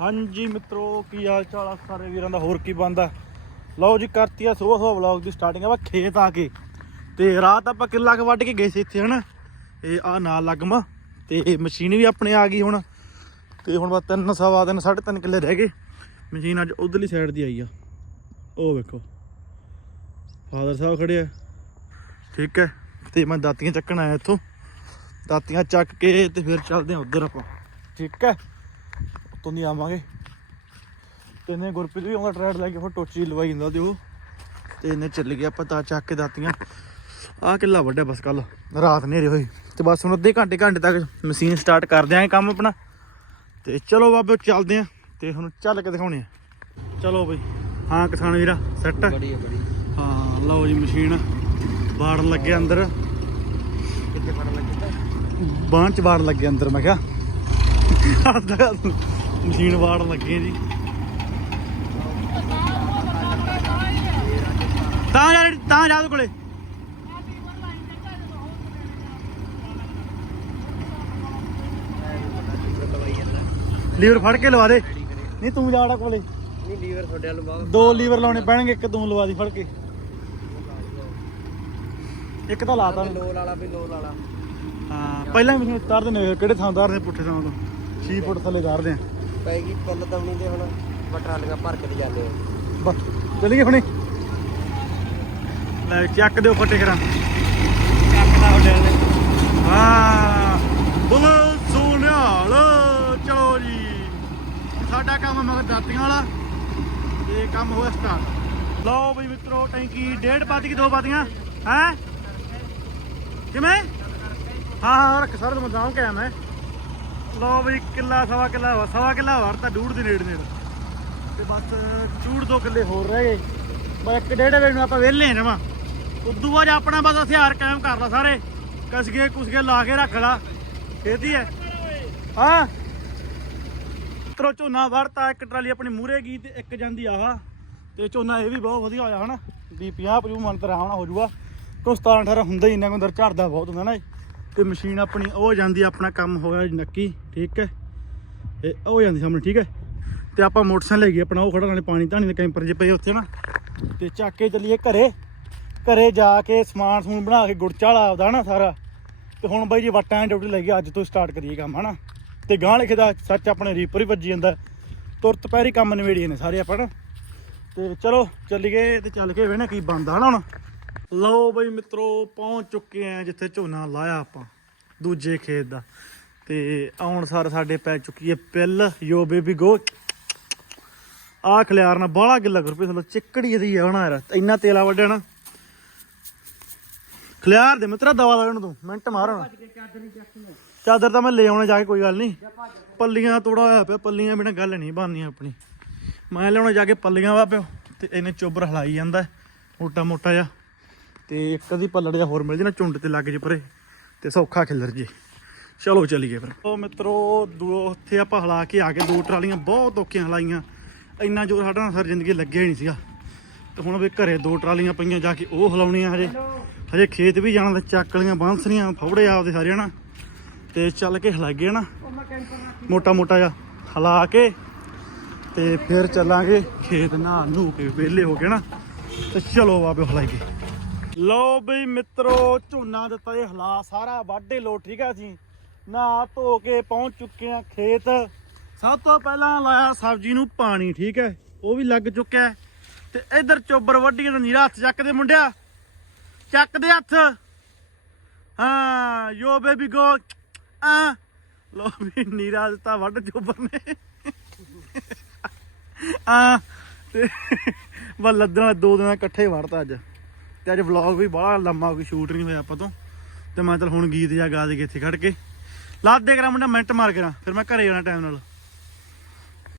ਹਾਂਜੀ ਮਿੱਤਰੋ, ਕੀ ਹਾਲ ਚਾਲ ਆ ਸਾਰੇ ਵੀਰਾਂ ਦਾ? ਹੋਰ ਕੀ ਬੰਦਾ ਲਓ ਜੀ, ਕਰਤੀ ਆ ਸੁਬਹ ਸੁਬਹ ਵਲੌਗ ਦੀ ਸਟਾਰਟਿੰਗ ਆਪਾਂ ਖੇਤ ਆ ਕੇ। ਤੇ ਰਾਤ ਆਪਾਂ ਕਿੱਲਾ ਕੁ ਵੱਢ ਕੇ ਗਏ ਸੀ ਇੱਥੇ, ਹਨਾ? ਇਹ ਆ ਨਾਲ ਲੱਗਮਾ, ਤੇ ਮਸ਼ੀਨ ਵੀ ਆਪਣੇ ਆ ਗਈ ਹੁਣ। ਤੇ ਹੁਣ ਬਸ ਤਿੰਨ ਸਵਾ ਤਿੰਨ, ਸਾਢੇ ਤਿੰਨ ਕਿੱਲੇ ਰਹਿ ਗਏ। ਮਸ਼ੀਨ ਅੱਜ ਉਧਰਲੀ ਸਾਈਡ ਦੀ ਆਈ ਆ। ਉਹ ਵੇਖੋ। ਫਾਦਰ ਸਾਹਿਬ ਖੜੇ ਆ। ਠੀਕ ਹੈ। ਤੇ ਮੈਂ ਦਾਤੀਆਂ ਚੱਕਣ ਆਇਆ ਇੱਥੋਂ। ਦਾਤੀਆਂ ਚੱਕ ਕੇ ਤੇ ਫਿਰ ਚੱਲਦੇ ਆ ਉਧਰ ਆਪਾਂ। ਠੀਕ ਹੈ। ਉੱਤੋਂ ਦੀ ਆਵਾਂਗੇ। ਤੇ ਇਹਨੇ ਗੁਰਪ੍ਰੀਤ ਵੀ ਆਉਂਦਾ ਟਰੈਡ ਲੈ ਕੇ ਫਿਰ ਟੋਚੀ ਲਵਾਈ ਜਾਂਦਾ ਤੇ ਉਹ ਤੇ ਇਹਨੇ ਚੱਲ ਗਿਆ ਆਪਾਂ ਤਾਂ ਚੱਕ ਕੇ ਦਾਤੀਆਂ। ਆਹ ਕਿੱਲਾ ਵੱਡਾ ਬਸ ਕੱਲ ਰਾਤ ਨੇਰੇ ਹੋਈ। ਤੇ ਬਸ ਹੁਣ ਅੱਧੇ ਘੰਟੇ ਘੰਟੇ ਤੱਕ ਮਸ਼ੀਨ ਸਟਾਰਟ ਕਰ ਦਿਆਂਗੇ ਕੰਮ ਆਪਣਾ। ਤੇ ਚਲੋ ਬਾਬੇ ਚੱਲਦੇ ਆਂ ਤੇ ਹੁਣ ਚੱਲ ਕੇ ਦਿਖਾਉਣੇ ਆ। ਚਲੋ ਬਈ ਹਾਂ ਕਿਸਾਨ ਵੀਰਾ ਸੈੱਟ ਬੜੀ ਹੈ ਬੜੀ ਹਾਂ ਲਓ ਜੀ ਮਸ਼ੀਨ। ਬਾੜ ਲੱਗੇ ਅੰਦਰ। ਕਿੱਥੇ ਫੜ ਲੱਗੀ? ਬਾਂਹ ਚ ਬਾੜ ਲੱਗੇ ਅੰਦਰ ਮੈਂ ਕਿਹਾ। ਮਸ਼ੀਨ ਬਾੜ ਲੱਗੇ ਜੀ। ਤਾਂ ਜਾ ਤਾਂ ਜਾ ਕੋਲੇ। ਲੀਵਰ ਫੜ ਕੇ ਲਵਾ ਦੇ। ਨਹੀਂ ਤੂੰ ਜਾੜਾ ਕੋਲੇ। ਨਹੀਂ ਲੀਵਰ ਤੁਹਾਡੇ ਵੱਲ ਦੋ ਲੀਵਰ ਲਾਉਣੇ ਪੈਣਗੇ ਇੱਕ ਤੂੰ ਲਵਾ ਦੀ ਫੜ ਕੇ। ਇੱਕ ਤਾਂ ਲਾਤਾ। ਲੋਲ ਵਾਲਾ ਵੀ ਲੋਲ। ਵਾਲਾ ਹਾਂ ਪਹਿਲਾਂ ਮਸ਼ੀਨ ਉਤਾਰ ਦਿੰਦੇ ਕਿਹੜੇ ਥਾਂ ਉਤਾਰਦੇ ਪੁੱਠੇ ਥਾਂ ਤੋਂ? 6 ਫੁੱਟ ਥੱਲੇ ਉਤਾਰਦੇ ਆ। ਪੈਗੀ ਪਿੱਲ ਦਵਣੀ ਦੇ ਹੁਣ ਬਟਰਾਲੀਆਂ ਭਰ ਕੇ ਜਾਂਦੇ ਆ। ਬਸ, ਚਲੀਏ ਹੁਣੇ। ਲੈ ਚੱਕ ਦਿਓ ਫੱਟੇ ਕਰਾਂ ਕੱਕਦਾ ਤੁਹਾਡੇ ਵਾਲੇ ਹਾਂ ਬੋਲੋ ਸੋਨਿਆਲ ਚਲੋ ਜੀ। ਹੁਣ ਸਾਡਾ ਕੰਮ ਮਗਰ ਦਾਤੀਆਂ ਵਾਲਾ। ਇਹ ਕੰਮ ਹੋਇਆ ਸਟਾਰਟ ਲਓ ਬਈ ਮਿੱਤਰੋ, ਟੈਂਕੀ ਡੇਢ ਪਾਤੀ ਕਿ ਦੋ ਪਾਤੀਆਂ ਹੈ? ਕਿਵੇਂ? ਹਾਂ ਹਾਂ, ਰੱਖ, ਸਰ ਤੋਂ ਕੇ ਆਇਆ ਮੈਂ। ਲਓ ਬਈ ਕਿੱਲਾ, ਸਵਾ ਕਿੱਲਾ ਵਾ ਸਵਾ ਕਿੱਲਾ ਵਰਤਾ ਡੂੜ ਦੇ ਨੇੜੇ ਨੇੜੇ। ਤੇ ਬਸ ਚੂੜ ਦੋ ਕਿੱਲੇ ਹੋਰ ਰਹਿ ਗਏ। ਬਸ ਇੱਕ ਡੇਢ ਵੇ ਨੂੰ ਆਪਾਂ ਵਿਹਲੇ ਜਮਾ। ਉਦੋਂ ਬਾਅਦ ਆਪਣਾ ਬਸ ਹਥਿਆਰ ਕਾਇਮ ਕਰ ਲਾ ਸਾਰੇ। ਕਸਗੇ, ਕੁਸਗੇ ਲਾ ਕੇ ਰੱਖ ਲਾ। ਖੇਤੀ ਹੈ। ਹਾਂ। ਤਰੋ ਝੋਨਾ ਵੜਤਾ ਇੱਕ ਟਰਾਲੀ ਆਪਣੀ ਮੂਰੇ ਗਈ ਤੇ ਇੱਕ ਜਾਂਦੀ ਆਹ। ਤੇ ਝੋਨਾ ਇਹ ਵੀ ਬਹੁਤ ਵਧੀਆ ਹੋਇਆ ਹਨਾ। ਵੀ 50 50 ਮਣ ਤਰਾ ਹੋਣਾ ਹੋ ਜੂਗਾ। ਕਿਉਂ 17 18 ਹੁੰਦਾ ਹੀ ਇੰਨਾ ਕੁ ਅੰਦਰ ਝੜਦਾ ਬਹੁਤ ਹੁੰਦਾ ਨਾ ਇਹ। ਤੇ ਮਸ਼ੀਨ ਆਪਣੀ ਉਹ ਜਾਂਦੀ ਆਪਣਾ ਕੰਮ ਹੋਇਆ ਜੀ ਨੱਕੀ, ਠੀਕ ਹੈ? ਇਹ ਉਹ ਜਾਂਦੀ ਸਾਹਮਣੇ, ਠੀਕ ਹੈ? ਤੇ ਆਪਾਂ ਮੋਟਰਸਾਈਕਲ ਲੈ ਗਏ ਆਪਣਾ ਉਹ ਖੜਾ ਨਾਲੇ ਪਾਣੀ ਧਾਣੀ ਦੇ ਕੈਂਪਰ ਜੇ ਪਏ ਉੱਥੇ ਨਾ। ਤੇ ਚੱਕ ਕੇ ਚੱਲੀਏ ਘਰੇ ਘਰੇ ਜਾ ਕੇ ਸਮਾਨ ਸਮੂਨ ਬਣਾ ਕੇ ਗੁੜ ਚਾਲਾ ਆਪਦਾ ਨਾ ਸਾਰਾ। ਤੇ ਹੁਣ ਬਾਈ ਜੀ ਵਟਾਂ ਡਿਊਟੀ ਡਿਊਟੀ ਲੱਗੀ, ਅੱਜ ਤੋਂ ਸਟਾਰਟ ਕਰੀਏ ਕੰਮ, ਹਨਾ? ਤੇ ਗਾਂ ਲਿਖੇ ਦਾ ਸੱਚ ਆਪਣੇ ਰੀਪਰ ਹੀ ਵੱਜੀ ਜਾਂਦਾ। ਤੁਰਤ ਪੈਰੀ ਕੰਮ ਨਿਬੇੜੀਏ ਨੇ ਸਾਰੇ ਆਪਾਂ ਨਾ ਤੇ ਚਲੋ, ਚੱਲੀਏ ਤੇ ਚੱਲ ਕੇ ਵੇਣਾ ਕੀ ਬਣਦਾ, ਹਨਾ ਹੁਣ? ਲਓ ਬਈ ਮਿੱਤਰੋ, ਪਹੁੰਚ ਚੁੱਕੇ ਆ ਜਿੱਥੇ ਝੋਨਾ ਲਾਇਆ ਆਪਾਂ, ਦੂਜੇ ਖੇਤ ਦਾ। ਤੇ ਆਉਣ ਸਾਰ ਸਾਡੇ ਪੈ ਚੁੱਕੀ ਹੈ ਪਿੱਲ। ਯੋ ਬੇਬੀ ਗੋ। ਆ ਖਲਿਆਰ ਬਾਹਲਾ ਗਿੱਲਾ ਗੁਰਪ੍ਰੀਤ ਥੱਲੇ ਚਿੱਕੜੀ ਦੀ ਆ ਹੋਣਾ ਯਾਰ, ਇੰਨਾ ਤੇਲਾ ਵੱਢਿਆ ਨਾ। ਖਲਿਆਰ ਦੇ ਮਿੱਤਰਾ, ਦਵਾ ਦਾ ਤੂੰ, ਮਿੰਟ ਮਾਰ। ਚਾਦਰ ਤਾਂ ਮੈਂ ਲੈ ਆਉਣਾ ਜਾ ਕੇ, ਕੋਈ ਗੱਲ ਨਹੀਂ। ਪੱਲੀਆਂ ਤੋੜਾ ਹੋਇਆ ਪਿਆ, ਪੱਲੀਆਂ ਬਿਨਾ ਗੱਲ ਨਹੀਂ ਬਣਨੀ ਆਪਣੀ। ਮੈਂ ਲਿਆਉਣਾ ਜਾ ਕੇ ਪੱਲੀਆਂ ਵਾ ਪਿਓ, ਤੇ ਇਹਨੇ ਚੋਬਰ ਹਲਾਈ ਜਾਂਦਾ ਮੋਟਾ ਮੋਟਾ ਜਿਹਾ। ਤੇ ਇੱਕ ਦੀ ਪੱਲੜ ਜਿਹਾ ਹੋਰ ਮਿਲ ਜੇ ਨਾ ਝੁੰਡ ਤੇ ਲੱਗ ਜੇ ਪਰੇ, ਤੇ ਸੌਖਾ ਖਿਲਰ ਜੇ। ਚਲੋ ਚਲੀਏ ਫਿਰ। ਉਹ ਮਿੱਤਰੋ, ਦੋ ਉੱਥੇ ਆਪਾਂ ਹਲਾ ਕੇ ਆ ਕੇ ਦੋ ਟਰਾਲੀਆਂ ਬਹੁਤ ਔਖੀਆਂ ਹਲਾਈਆਂ। ਇੰਨਾ ਜ਼ੋਰ ਸਾਡਾ ਨਾਲ ਸਰ ਜ਼ਿੰਦਗੀ ਲੱਗਿਆ ਹੀ ਨਹੀਂ ਸੀਗਾ। ਤੇ ਹੁਣ ਵੀ ਘਰੇ ਦੋ ਟਰਾਲੀਆਂ ਪਈਆਂ ਜਾ ਕੇ ਉਹ ਹਲਾਉਣੀਆਂ ਹਜੇ। ਹਜੇ ਖੇਤ ਵੀ ਜਾਣਾ ਤੇ ਚੱਕਲੀਆਂ ਬਾਂਸਰੀਆਂ, ਫੌੜੇ ਆਪਦੇ ਸਾਰੇ ਨਾ ਤੇ ਚੱਲ ਕੇ ਹਲਾਈਏ ਨਾ ਮੋਟਾ ਮੋਟਾ ਜਿਹਾ ਹਲਾ ਕੇ ਤੇ ਫਿਰ ਚੱਲਾਂਗੇ ਖੇਤ ਨਹਾ ਨੂ ਕੇ ਵਿਹਲੇ ਹੋ ਕੇ ਨਾ ਤੇ ਚਲੋ ਬਾਬੇ, ਹਲਾਈਏ। ਲਓ ਬਈ ਮਿੱਤਰੋ, ਝੋਨਾ ਦਿੱਤਾ ਇਹ ਹਲਾ ਸਾਰਾ ਵਾਢੇ ਲੋ ਠੀਕ ਆ ਜੀ। ਨਹਾ ਧੋ ਕੇ ਪਹੁੰਚ ਚੁੱਕੇ ਆ ਖੇਤ। ਸਭ ਤੋਂ ਪਹਿਲਾਂ ਲਾਇਆ ਸਬਜ਼ੀ ਨੂੰ ਪਾਣੀ, ਠੀਕ ਹੈ। ਉਹ ਵੀ ਲੱਗ ਚੁੱਕਿਆ ਤੇ ਇਧਰ ਚੋਬਰ ਵੱਢੀ ਦਾ ਨੀਰਾ ਹੱਥ ਚੱਕਦੇ ਮੁੰਡਿਆ। ਚੱਕਦੇ ਹੱਥ। ਹਾਂ ਯੋ ਬੇਬੀ ਗੋ ਆ। ਲੋ ਵੀ ਨੀਰਾ ਦਿੱਤਾ ਵੱਢ ਚੋਬਰ ਨੇ। ਆ। ਤੇ ਬਸ ਲੱਦਣਾ ਦੋ ਦਿਨਾਂ ਇਕੱਠੇ ਵੜਤਾ ਅੱਜ। ਤੇ ਅੱਜ ਵਲੌਗ ਵੀ ਬੜਾ ਲੰਮਾ ਕੋਈ ਸ਼ੂਟ ਨਹੀਂ ਹੋਇਆ ਆਪਾਂ ਤੋਂ। ਤੇ ਮੈਂ ਚਲ ਹੁਣ ਗੀਤ ਜਾ ਗਾ ਦੇ ਇੱਥੇ ਖੜ ਕੇ। ਲੱਦ ਦੇ ਕਰਾਂ ਮੁੰਡਾ, ਮਿੰਟ ਮਾਰ ਕਰਾਂ ਫਿਰ ਮੈਂ ਘਰੇ ਜਾਣਾ ਟਾਈਮ ਨਾਲ।